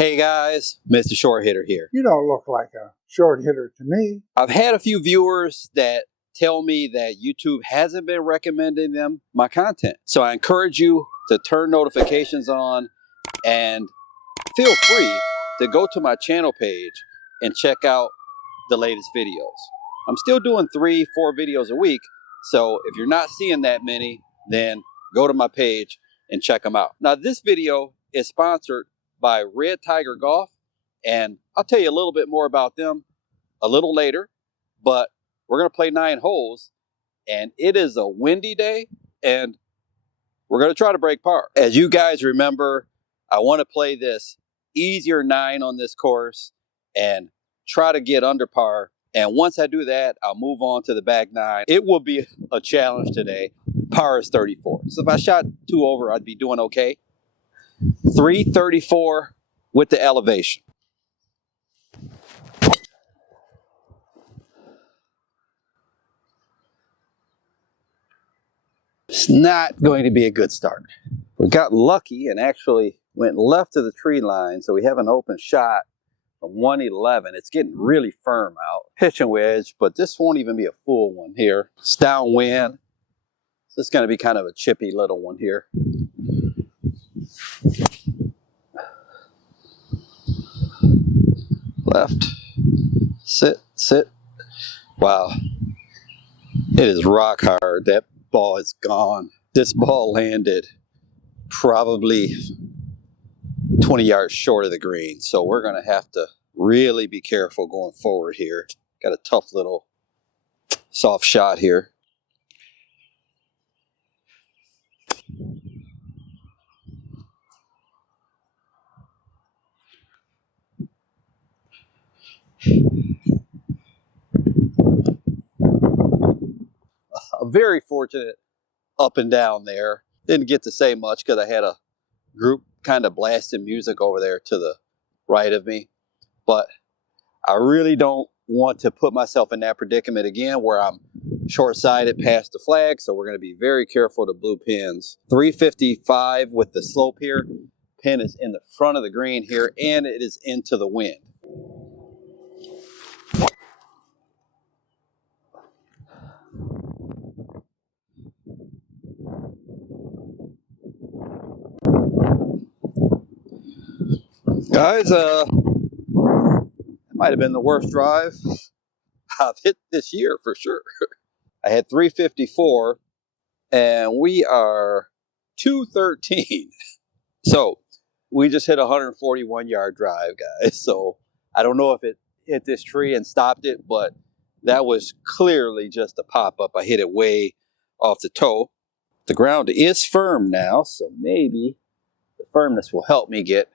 Hey guys, Mr. Short Hitter here. You don't look like a short hitter to me. I've had a few viewers that tell me that YouTube hasn't been recommending them my content. So I encourage you to turn notifications on and feel free to go to my channel page and check out the latest videos. I'm still doing 3-4 videos a week. So if you're not seeing that many, then go to my page and check them out. Now this video is sponsored by Redtiger Golf, and I'll tell you a little bit more about them a little later, but we're going to play 9 holes, and it is a windy day, and we're going to try to break par. As you guys remember, I want to play this easier 9 on this course and try to get under par, and once I do that, I'll move on to the back 9. It will be a challenge today. Par is 34, so if I shot 2 over, I'd be doing okay. 334 with the elevation. It's not going to be a good start. We got lucky and actually went left of the tree line, so we have an open shot from 111. It's getting really firm out. Pitching wedge, but this won't even be a full one here. It's downwind. So it's going to be kind of a chippy little one here. Left. Sit, sit. Wow. It is rock hard. That ball is gone. This ball landed probably 20 yards short of the green. So we're going to have to really be careful going forward here. Got a tough little soft shot here. Very fortunate up and down there. Didn't get to say much because I had a group kind of blasting music over there to the right of me. But I really don't want to put myself in that predicament again where I'm short-sighted past the flag. So we're going to be very careful to blue pins. 355 with the slope here. Pin is in the front of the green here, and it is into the wind. Guys, it might have been the worst drive I've hit this year for sure. I had 354 and we are 213. So we just hit a 141-yard drive, guys. So I don't know if it hit this tree and stopped it, but that was clearly just a pop-up. I hit it way off the toe. The ground is firm now, so maybe the firmness will help me get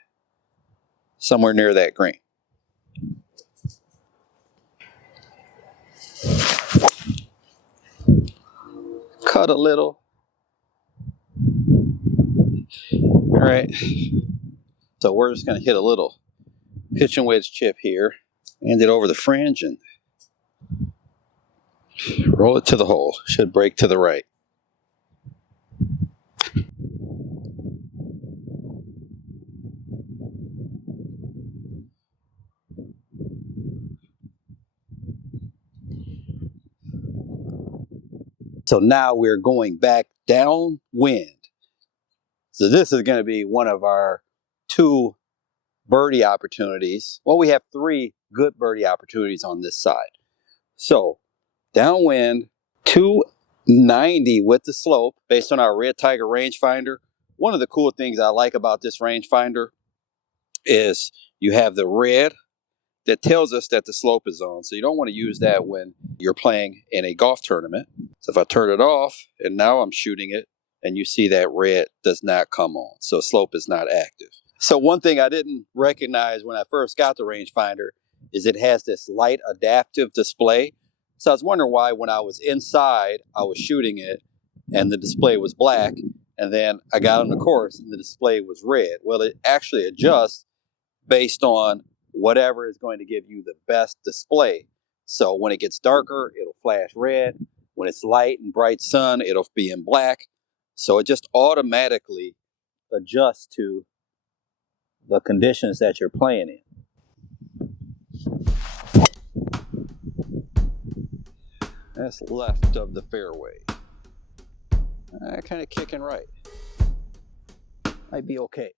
somewhere near that green. Cut a little. All right. So we're just going to hit a little pitch and wedge chip here. Hand it over the fringe and roll it to the hole. Should break to the right. So now we're going back downwind. So this is going to be one of our 2 birdie opportunities. Well, we have 3 good birdie opportunities on this side. So downwind, 290 with the slope based on our Redtiger rangefinder. One of the cool things I like about this rangefinder is you have the red that tells us that the slope is on. So you don't want to use that when you're playing in a golf tournament. So if I turn it off and now I'm shooting it and you see that red does not come on. So slope is not active. So one thing I didn't recognize when I first got the rangefinder is it has this light adaptive display. So I was wondering why when I was inside, I was shooting it and the display was black. And then I got on the course and the display was red. Well, it actually adjusts based on whatever is going to give you the best display. So when it gets darker, it'll flash red. When it's light and bright sun, it'll be in black. So it just automatically adjusts to the conditions that you're playing in. That's left of the fairway. Kind of kicking right. Might be okay.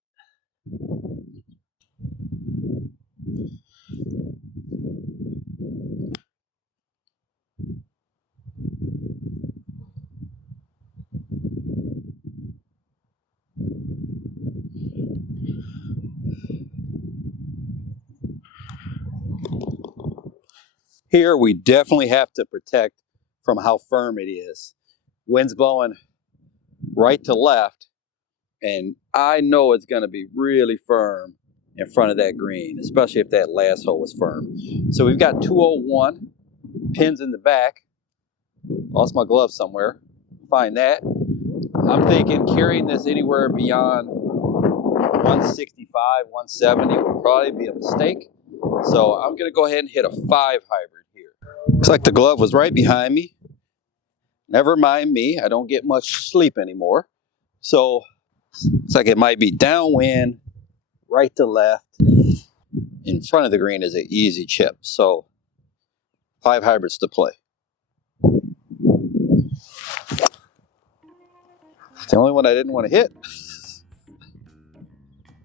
Here we definitely have to protect from how firm it is. Wind's blowing right to left, and I know it's going to be really firm in front of that green, especially if that last hole was firm. So we've got 201, pins in the back. Lost my glove somewhere. Find that. I'm thinking carrying this anywhere beyond 165, 170 would probably be a mistake. So I'm going to go ahead and hit a 5 hybrid here. Looks like the glove was right behind me. Never mind me, I don't get much sleep anymore. So looks like it might be downwind, right to left. In front of the green is an easy chip. So 5 hybrids to play. It's the only one I didn't want to hit.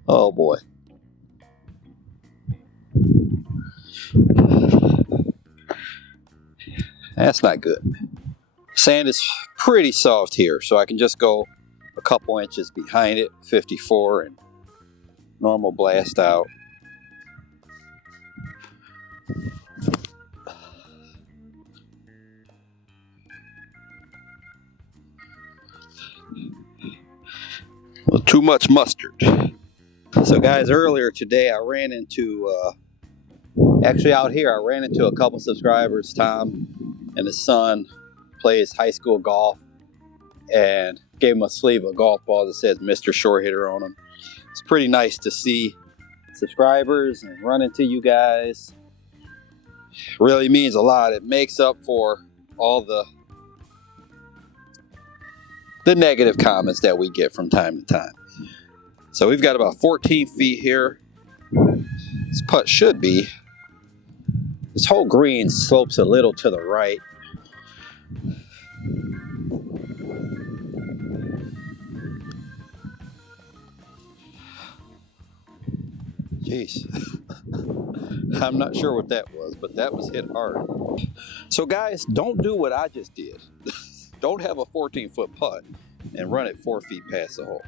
Oh boy. That's not good. Sand is pretty soft here, so I can just go a couple inches behind it, 54, and normal blast out. Well, too much mustard. So guys, earlier today I ran into, actually out here, I ran into a couple subscribers. Tom and his son plays high school golf, and gave him a sleeve of golf ball that says Mr. Short Hitter on them. It's pretty nice to see subscribers and run into you guys. Really means a lot. It makes up for all the negative comments that we get from time to time. So we've got about 14 feet here. This putt should be. This whole green slopes a little to the right. Jeez. I'm not sure what that was, but that was hit hard. So guys, don't do what I just did. Don't have a 14-foot putt and run it 4 feet past the hole.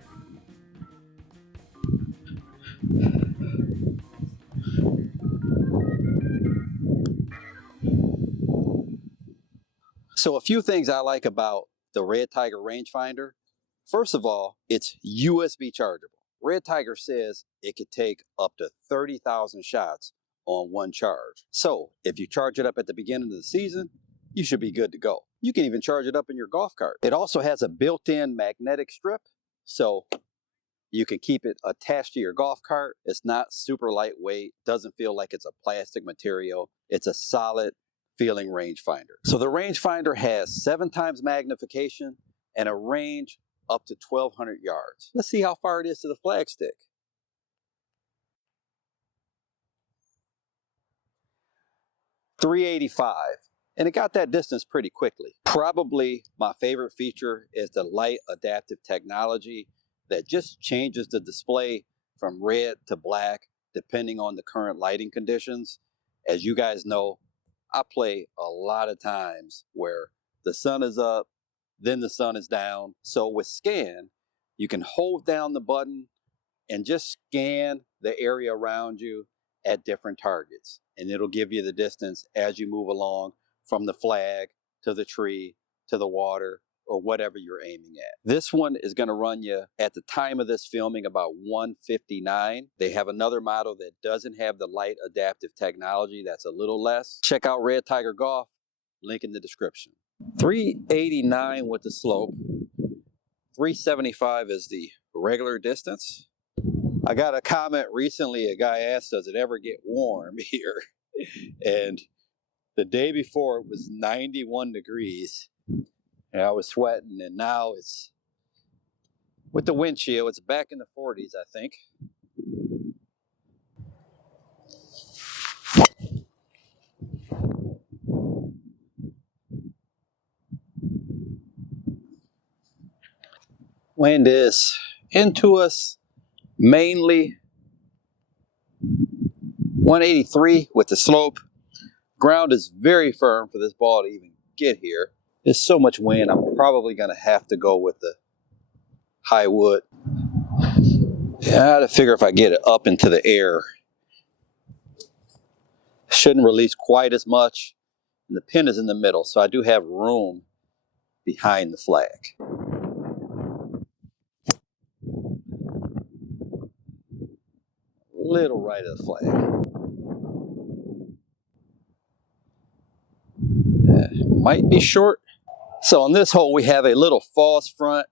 So a few things I like about the Redtiger rangefinder. First of all, it's USB chargeable. Redtiger says it could take up to 30,000 shots on one charge. So if you charge it up at the beginning of the season, you should be good to go. You can even charge it up in your golf cart. It also has a built-in magnetic strip, so you can keep it attached to your golf cart. It's not super lightweight, doesn't feel like it's a plastic material. It's a solid feeling rangefinder. So the rangefinder has 7 times magnification and a range up to 1,200 yards. Let's see how far it is to the flagstick. .385, and it got that distance pretty quickly. Probably my favorite feature is the light adaptive technology that just changes the display from red to black depending on the current lighting conditions. As you guys know, I play a lot of times where the sun is up, then the sun is down. So with scan, you can hold down the button and just scan the area around you at different targets. And it'll give you the distance as you move along from the flag to the tree to the water or whatever you're aiming at. This one is going to run you at the time of this filming about $159. They have another model that doesn't have the light adaptive technology that's a little less. Check out Redtiger Golf, link in the description. 389 with the slope. 375 is the regular distance. I got a comment recently, a guy asked, does it ever get warm here? And the day before it was 91 degrees and I was sweating, and now it's, with the wind chill, it's back in the 40s, I think. Wind is into us, mainly 183 with the slope. Ground is very firm for this ball to even get here. There's so much wind, I'm probably going to have to go with the high wood. Yeah, I got to figure if I get it up into the air. Shouldn't release quite as much. And the pin is in the middle, so I do have room behind the flag. Little right of the flag. Might be short. So on this hole, we have a little false front.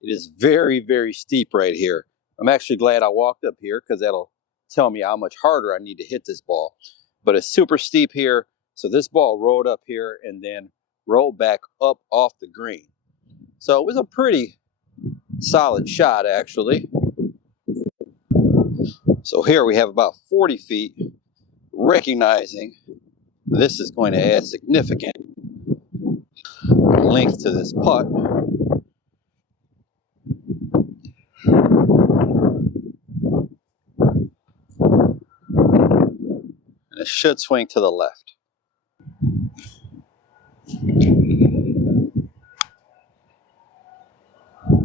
It is very, very steep right here. I'm actually glad I walked up here because that'll tell me how much harder I need to hit this ball. But it's super steep here. So this ball rolled up here and then rolled back up off the green. So it was a pretty solid shot, actually. So here we have about 40 feet, recognizing this is going to add significant length to this putt. And it should swing to the left.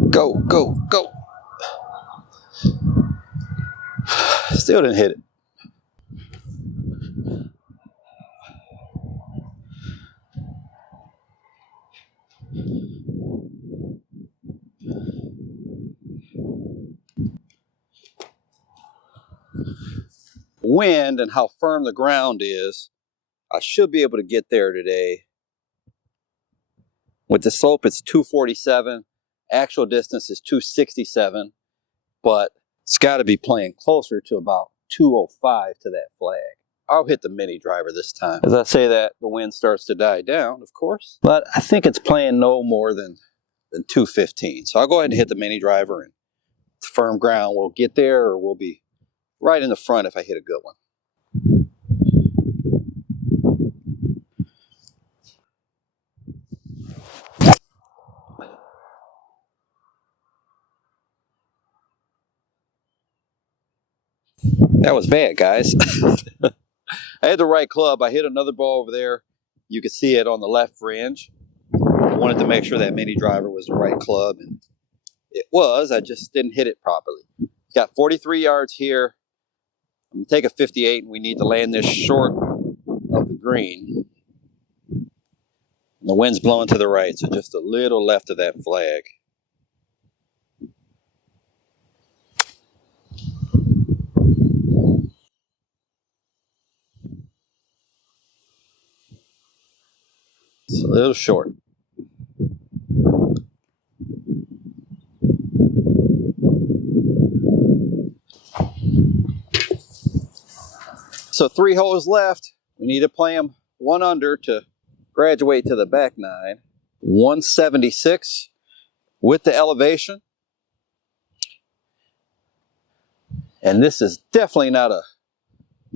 Go, go, go. Still didn't hit it. Wind and how firm the ground is, I should be able to get there today. With the slope, it's 247. Actual distance is 267, but it's got to be playing closer to about 205 to that flag. I'll hit the mini driver this time. As I say that, the wind starts to die down, of course, but I think it's playing no more than 215. So I'll go ahead and hit the mini driver, and firm ground will get there, or we'll be right in the front if I hit a good one. That was bad, guys. I had the right club. I hit another ball over there. You could see it on the left fringe. I wanted to make sure that mini driver was the right club, and it was. I just didn't hit it properly. Got 43 yards here. I'm going to take a 58, and we need to land this short of the green. And the wind's blowing to the right, so just a little left of that flag. It's a little short. So 3 holes left. We need to play them 1 under to graduate to the back 9. 176 with the elevation. And this is definitely not a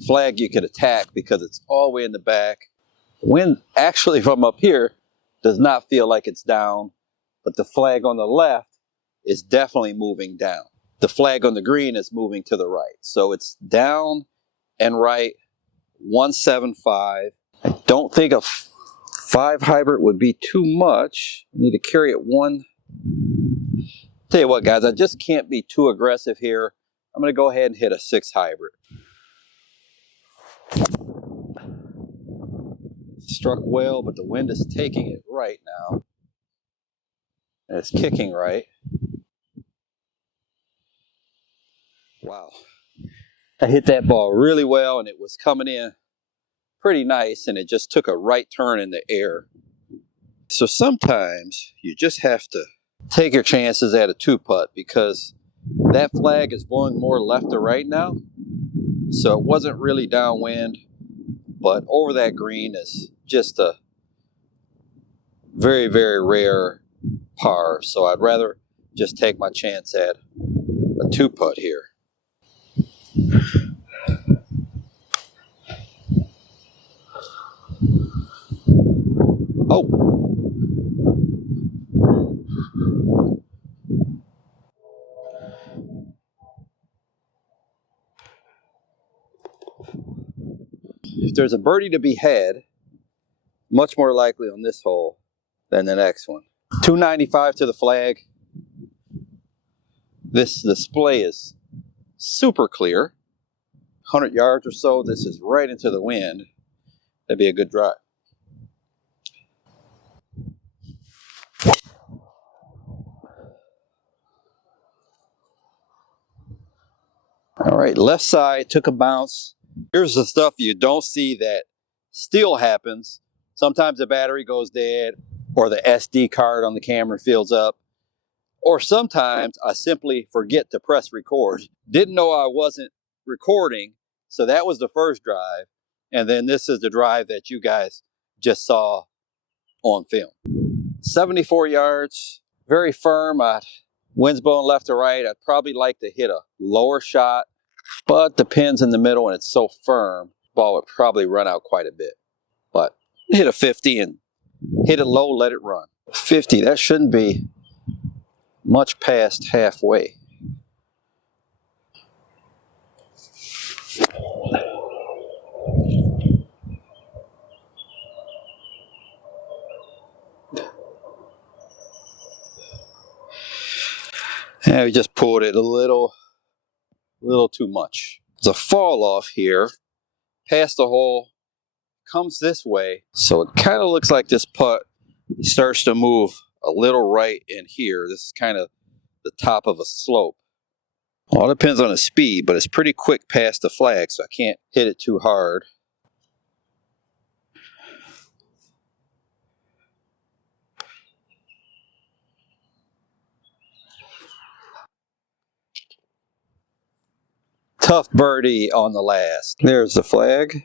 flag you could attack because it's all the way in the back. The wind actually from up here does not feel like it's down, but the flag on the left is definitely moving down. The flag on the green is moving to the right. So it's down and right, 175. I don't think a 5 hybrid would be too much. I need to carry it 1. Tell you what, guys, I just can't be too aggressive here. I'm going to go ahead and hit a 6 hybrid. Struck well, but the wind is taking it right now. And it's kicking right. Wow. I hit that ball really well, and it was coming in pretty nice, and it just took a right turn in the air. So sometimes you just have to take your chances at a 2-putt because that flag is blowing more left to right now. So it wasn't really downwind, but over that green is just a very, very rare par. So I'd rather just take my chance at a 2-putt here. Oh. there's a birdie to be had, much more likely on this hole than the next one. 295 to the flag. This display is super clear. 100 yards or so. This is right into the wind. That'd be a good drive. All right, left side took a bounce. Here's the stuff you don't see that still happens. Sometimes the battery goes dead, or the SD card on the camera fills up, or sometimes I simply forget to press record. Didn't know I wasn't recording, so that was the first drive. And then this is the drive that you guys just saw on film. 74 yards, very firm. Wind's blowing left to right. I'd probably like to hit a lower shot, but the pin's in the middle and it's so firm, ball would probably run out quite a bit. But hit a 50 and hit it low, let it run. 50, that shouldn't be much past halfway. And we just pulled it a little too much. There's a fall off here, past the hole, comes this way. So it kind of looks like this putt starts to move a little right in here. This is kind of the top of a slope. All depends on the speed, but it's pretty quick past the flag, so I can't hit it too hard. Tough birdie on the last. There's the flag.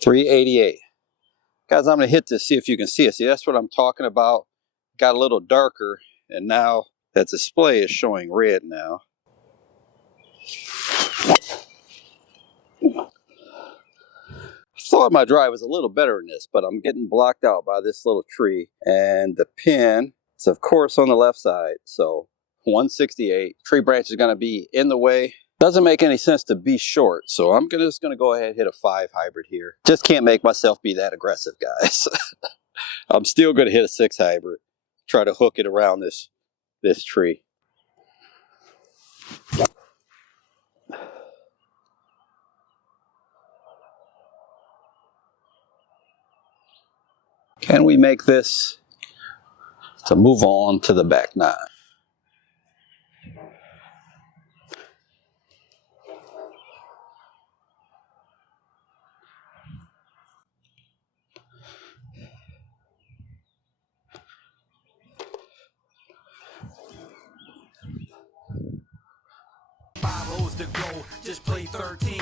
388. Guys, I'm going to hit this, see if you can see it. See, that's what I'm talking about. Got a little darker, and now that display is showing red now. I thought my drive was a little better than this, but I'm getting blocked out by this little tree. And the pin is, of course, on the left side. So 168. Tree branch is going to be in the way. Doesn't make any sense to be short, so I'm just going to go ahead and hit a 5 hybrid here. Just can't make myself be that aggressive, guys. I'm still going to hit a 6 hybrid. Try to hook it around this tree. Can we make this to move on to the back 9? To go, just play 13.